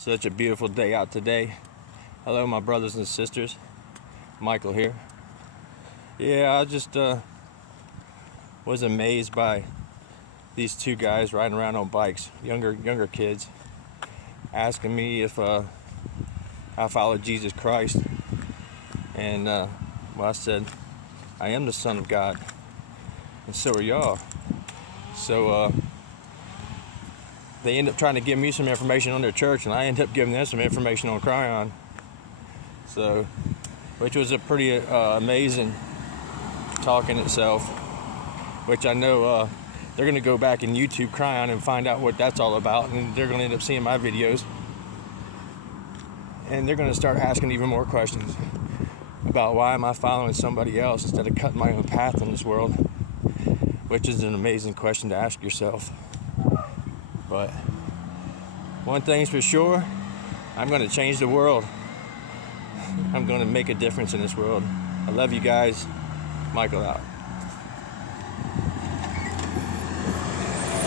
Such a beautiful day out today. Hello, my brothers and sisters. Michael here. Yeah, I just was amazed by these two guys riding around on bikes, younger kids, asking me if I followed Jesus Christ. And well, I said, I am the Son of God, and so are y'all. So they end up trying to give me some information on their church, and I end up giving them some information on Cryon. So, which was a pretty amazing talk in itself. Which I know they're going to go back and YouTube Cryon and find out what that's all about, and they're going to end up seeing my videos, and they're going to start asking even more questions about why am I following somebody else instead of cutting my own path in this world, which is an amazing question to ask yourself. But one thing's for sure, I'm going to change the world. I'm going to make a difference in this world. I love you guys. Michael out.